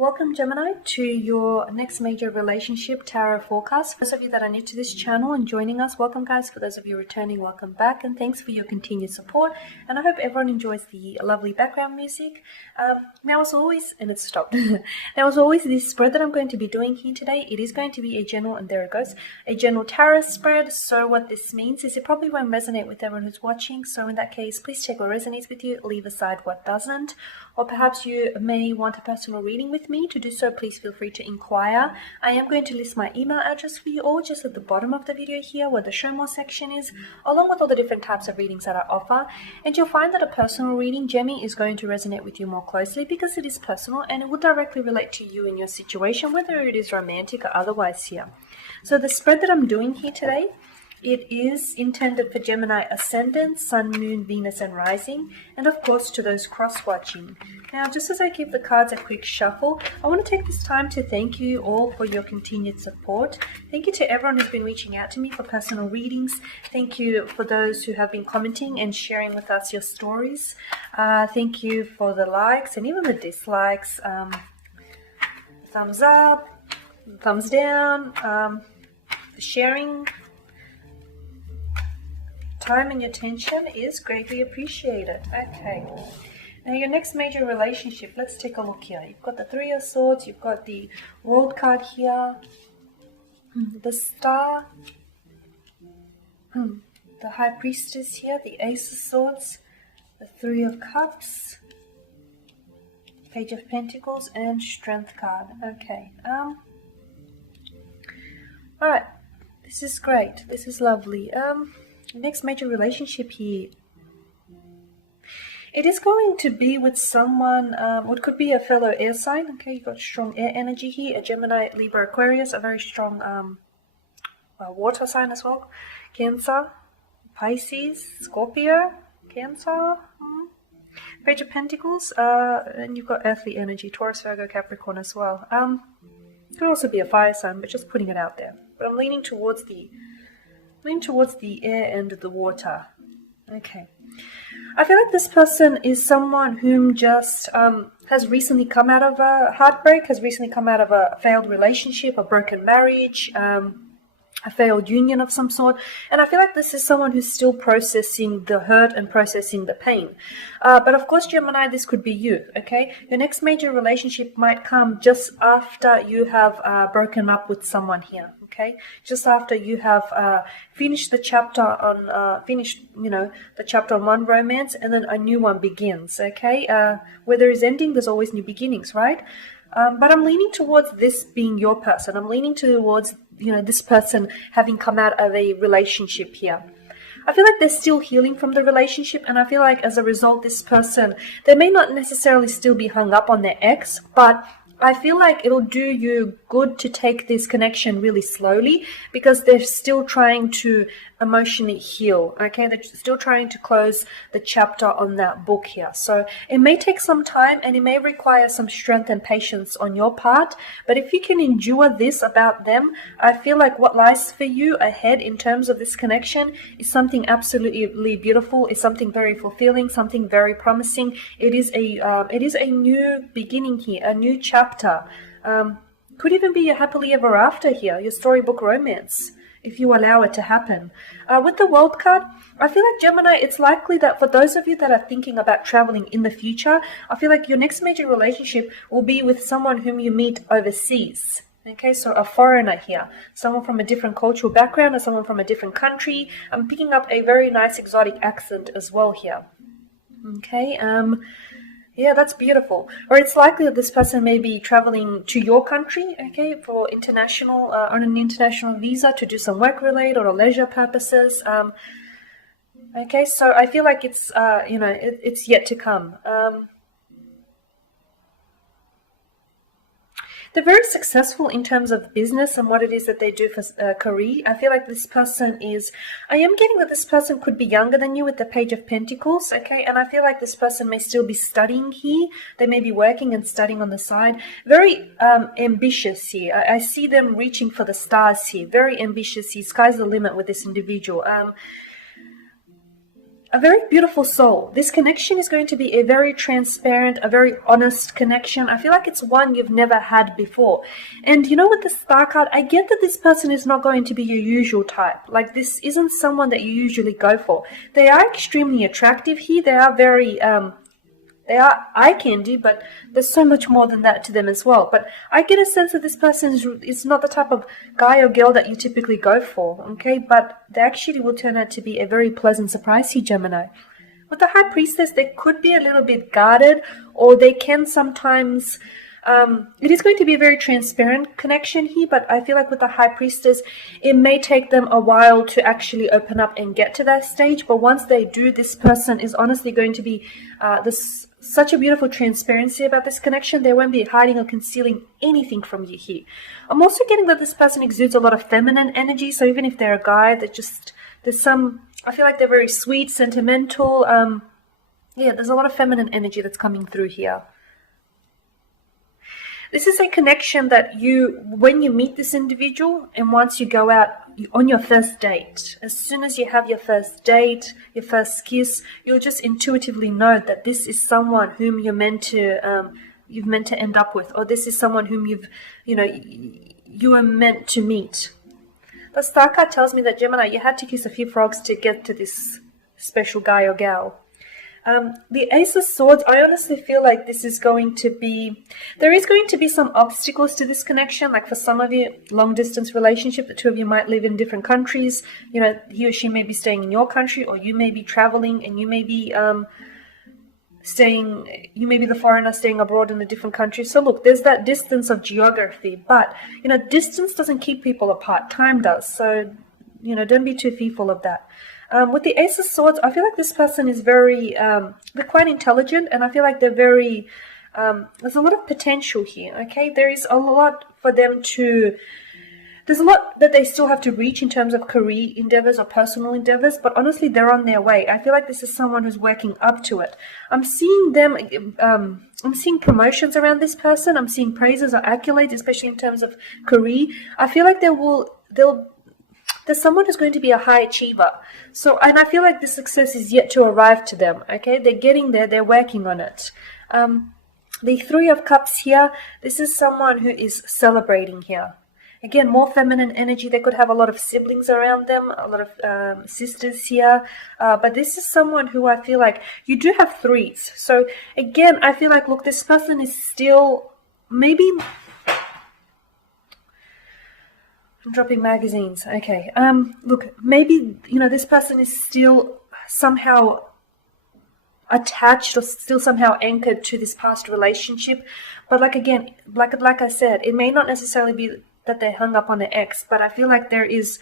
Welcome, Gemini, to your next major relationship tarot forecast. For those of you that are new to this channel and joining us, welcome guys. For those of you returning, welcome back, and thanks for your continued support. And I hope everyone enjoys the lovely background music. Now as always, and it's stopped. Now as always, this spread that I'm going to be doing here today, it is going to be a general, and there it goes, a general tarot spread. So what this means is it probably won't resonate with everyone who's watching. So in that case, please check what resonates with you, leave aside what doesn't. Or perhaps you may want a personal reading with me. To do so, please feel free to inquire. I am going to list my email address for you all just at the bottom of the video here where the show more section is, along with all the different types of readings that I offer. And you'll find that a personal reading, Gemmy, is going to resonate with you more closely because it is personal and it will directly relate to you and your situation, whether it is romantic or otherwise here. So the spread that I'm doing here today, it is intended for Gemini Ascendant, Sun, Moon, Venus, and Rising, and of course to those cross-watching. Now, just as I give the cards a quick shuffle, I want to take this time to thank you all for your continued support. Thank you to everyone who's been reaching out to me for personal readings. Thank you for those who have been commenting and sharing with us your stories. Thank you for the likes and even the dislikes. Thumbs up, thumbs down, the sharing. Time and your attention is greatly appreciated. Okay. Now your next major relationship, let's take a look here. You've got the Three of Swords, you've got the World card here, the Star, the High Priestess here, the Ace of Swords, the Three of Cups, Page of Pentacles, and Strength card. Okay. Alright. This is great. This is lovely. Next major relationship here, it is going to be with someone, what could be a fellow air sign. Okay, you've got strong air energy here, a Gemini, Libra, Aquarius, a very strong water sign as well, Cancer, Pisces, Scorpio, Cancer, Page of Pentacles, and you've got earthly energy, Taurus, Virgo, Capricorn as well. Could also be a fire sign, but just putting it out there. But I'm leaning towards the air and the water. Okay. I feel like this person is someone whom just has recently come out of a heartbreak, has recently come out of a failed relationship, a broken marriage, a failed union of some sort. And I feel like this is someone who's still processing the hurt and processing the pain. But of course, Gemini, this could be you, okay? Your next major relationship might come just after you have broken up with someone here, okay? Just after you have finished the chapter on, the chapter on one romance, and then a new one begins, okay? Where there is ending, there's always new beginnings, right? But I'm leaning towards this being your person. I'm leaning towards, this person having come out of a relationship here. I feel like they're still healing from the relationship, and I feel like as a result, this person, they may not necessarily still be hung up on their ex, but I feel like it'll do you good to take this connection really slowly because they're still trying to emotionally heal, okay? They're still trying to close the chapter on that book here. So it may take some time and it may require some strength and patience on your part, but if you can endure this about them, I feel like what lies for you ahead in terms of this connection is something absolutely beautiful, is something very fulfilling, something very promising. It is a new beginning here, a new chapter. Could even be a happily ever after here, your storybook romance, if you allow it to happen. With the World card, I feel like Gemini, it's likely that for those of you that are thinking about traveling in the future, I feel like your next major relationship will be with someone whom you meet overseas. Okay, so a foreigner here, someone from a different cultural background or someone from a different country. I'm picking up a very nice exotic accent as well here. Okay, yeah, that's beautiful. Or it's likely that this person may be traveling to your country, okay, for international, on an international visa to do some work-related or leisure purposes. Okay, so I feel like it's, it's yet to come. They're very successful in terms of business and what it is that they do for career. I feel like this person is, I am getting that this person could be younger than you with the Page of Pentacles, okay? And I feel like this person may still be studying here. They may be working and studying on the side. Very ambitious here. I see them reaching for the stars here. Very ambitious here. Sky's the limit with this individual. a very beautiful soul. This connection is going to be a very transparent, a very honest connection. I feel like it's one you've never had before. And you know, with the Star card, I get that this person is not going to be your usual type. Like, this isn't someone that you usually go for. They are extremely attractive here. They are very, they are eye candy, but there's so much more than that to them as well. But I get a sense that this person is not the type of guy or girl that you typically go for, okay? But they actually will turn out to be a very pleasant surprise here, Gemini. With the High Priestess, they could be a little bit guarded, or they can sometimes... it is going to be a very transparent connection here, but I feel like with the High Priestess, it may take them a while to actually open up and get to that stage. But once they do, this person is honestly going to be such a beautiful transparency about this connection. They won't be hiding or concealing anything from you here. I'm also getting that this person exudes a lot of feminine energy. So even if they're a guy, there's some, I feel like they're very sweet, sentimental. Yeah, there's a lot of feminine energy that's coming through here. This is a connection that when you meet this individual and once you go out on your first date, as soon as you have your first date, your first kiss, you'll just intuitively know that this is someone whom you've meant to end up with, or this is someone whom you are meant to meet. The Star card tells me that, Gemini, you had to kiss a few frogs to get to this special guy or gal. The Ace of Swords, I honestly feel like there is going to be some obstacles to this connection. Like for some of you, long distance relationship, the two of you might live in different countries. You know, he or she may be staying in your country, or you may be traveling and you may be the foreigner staying abroad in a different country. So look, there's that distance of geography, but distance doesn't keep people apart. Time does. So, don't be too fearful of that. With the Ace of Swords, I feel like this person is very, they're quite intelligent, and I feel like they're very, there's a lot of potential here, okay? There is a lot for them to, there's a lot that they still have to reach in terms of career endeavors or personal endeavors, but honestly, they're on their way. I feel like this is someone who's working up to it. I'm seeing them, I'm seeing promotions around this person. I'm seeing praises or accolades, especially in terms of career. I feel like there's someone who's going to be a high achiever. So, and I feel like the success is yet to arrive to them, okay? They're getting there, they're working on it. The Three of Cups here, this is someone who is celebrating here. Again, more feminine energy. They could have a lot of siblings around them, a lot of sisters here. But this is someone who I feel like, you do have threes. So again, I feel like, look, this person is still maybe... I'm dropping magazines. Okay. Look, maybe, this person is still somehow attached or still somehow anchored to this past relationship. But like I said, it may not necessarily be that they hung up on the ex, but I feel like there is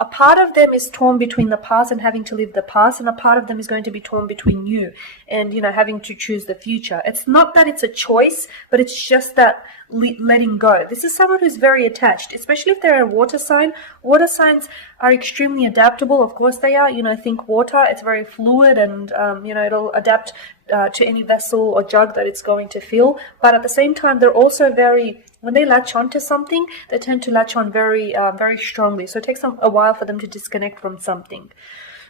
a part of them is torn between the past and having to live the past, and a part of them is going to be torn between you and, having to choose the future. It's not that it's a choice, but it's just that letting go. This is someone who's very attached, especially if they're a water sign. Water signs are extremely adaptable. Of course they are. Think water, it's very fluid, and, it'll adapt to any vessel or jug that it's going to fill. But at the same time, they're also very... When they latch on to something, they tend to latch on very, very strongly. So it takes them a while for them to disconnect from something.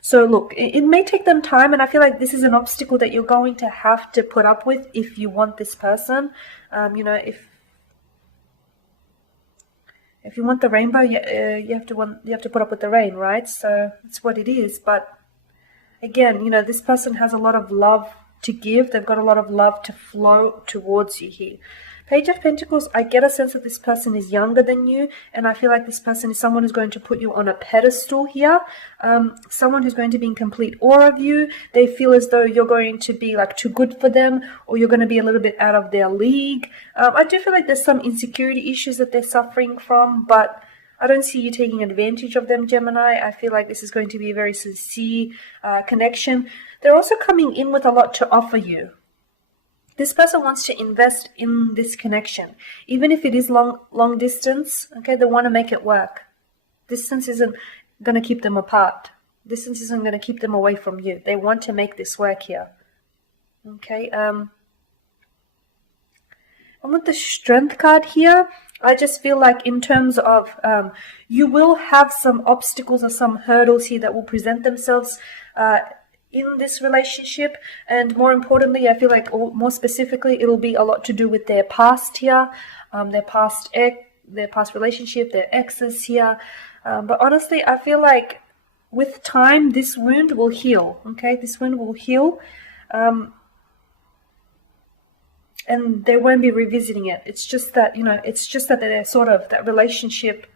So look, it may take them time, and I feel like this is an obstacle that you're going to have to put up with if you want this person. If you want the rainbow, you have to put up with the rain, right? So it's what it is. But again, this person has a lot of love to give. They've got a lot of love to flow towards you here. Page of Pentacles, I get a sense that this person is younger than you, and I feel like this person is someone who's going to put you on a pedestal here, someone who's going to be in complete awe of you. They feel as though you're going to be like too good for them, or you're going to be a little bit out of their league. I do feel like there's some insecurity issues that they're suffering from, but I don't see you taking advantage of them, Gemini. I feel like this is going to be a very sincere connection. They're also coming in with a lot to offer you. This person wants to invest in this connection. Even if it is long distance, okay, they want to make it work. Distance isn't going to keep them apart. Distance isn't going to keep them away from you. They want to make this work here. Okay, and with the Strength card here, I just feel like in terms of, you will have some obstacles or some hurdles here that will present themselves in this relationship, and more importantly, I feel like, or more specifically, it'll be a lot to do with their past here, their past relationship, their exes here. But honestly, I feel like with time, this wound will heal. Okay, this wound will heal, and they won't be revisiting it. It's just that, it's just that they're sort of, that relationship,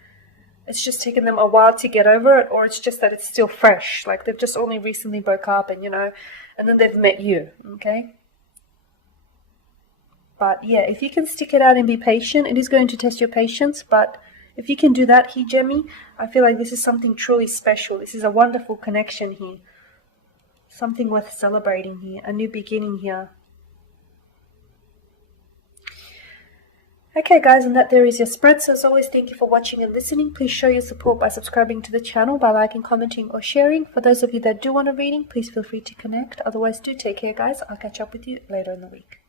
it's just taken them a while to get over it, or it's just that it's still fresh. Like they've just only recently broke up, and and then they've met you, okay? But yeah, if you can stick it out and be patient, it is going to test your patience, but if you can do that here, Gemmy, I feel like this is something truly special. This is a wonderful connection here. Something worth celebrating here, a new beginning here. Okay guys, and that there is your spread. So as always, thank you for watching and listening. Please show your support by subscribing to the channel, by liking, commenting or sharing. For those of you that do want a reading, please feel free to connect. Otherwise, do take care guys. I'll catch up with you later in the week.